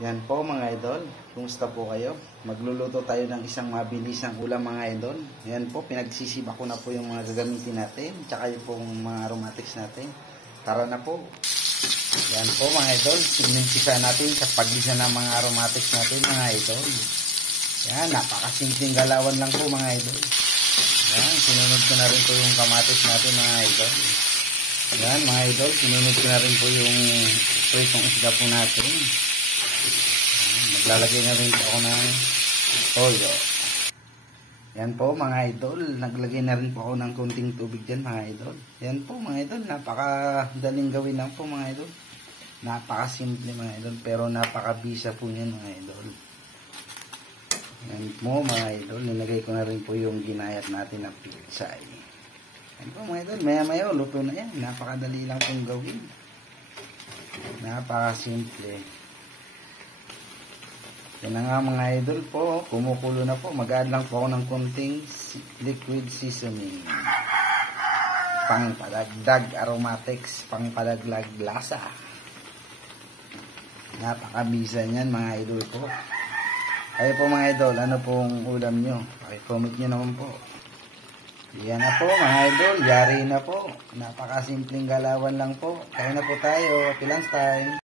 Yan po mga idol, kumusta po kayo? Magluluto tayo ng isang mabilisang ulam mga idol. Yan po, pinagsisiba ko na po yung mga gagamitin natin, tsaka yung pong mga aromatics natin. Tara na po. Yan po mga idol, sinumpisa natin sa paggisa ng mga aromatics natin mga idol. Yan, napakasimpleng galawan lang po mga idol. Yan, sinunod ko na rin po yung kamatis natin mga idol. Yan mga idol, sinunod ko na rin po yung itong isda po natin. Naglalagay na rin po ako ng toyo. Yan po mga idol, naglagay na rin po ako ng kunting tubig dyan mga idol. Yan po mga idol, napakadaling gawin lang po mga idol. Napakasimple mga idol, pero napakabisa po yan mga idol. Yan po mga idol, nilagay ko na rin po yung ginayat natin na pitsay. Yan po mga idol, maya maya luto na yan. Napakadali lang pong gawin. Napakasimple. Yan na nga mga idol po, kumukulo na po. Mag-add lang po ako ng konting liquid seasoning. Pangpadagdag aromatics, pangpadagdag lasa. Napakabisa niyan mga idol po. Kayo po mga idol, ano pong ulam nyo? Pakicomment nyo naman po. Yan na po mga idol, yari na po. Napakasimpleng galawan lang po. Kaya na po tayo, happy lunch time.